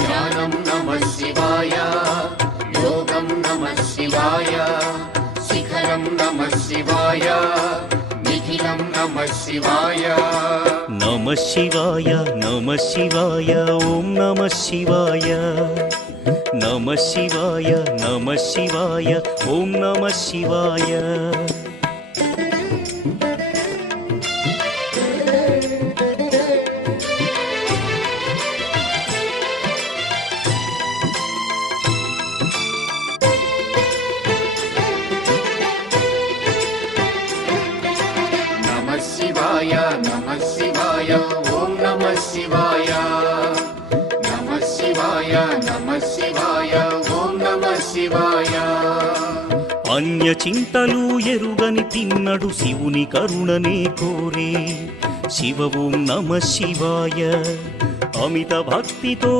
ధ్యానం నమః శివాయ, యోగం నమః శివాయ, శిఖరం నమః శివాయ, నిఖిలం నమః శివాయ. నమః శివాయ నమః శివాయ ఓం నమః శివాయ. నమః శివాయ నమః శివాయ ఓం నమః శివాయ. నమః శివాయ నమః శివాయ ఓం నమః శివాయ. నమః శివాయ నమః శివాయ ఓం నమః శివాయ. అన్య చింతలు ఎరుగని తిన్నడు శివుని కరుణనే కోరే. శివ ఓం నమః శివాయ. అమిత భక్తితో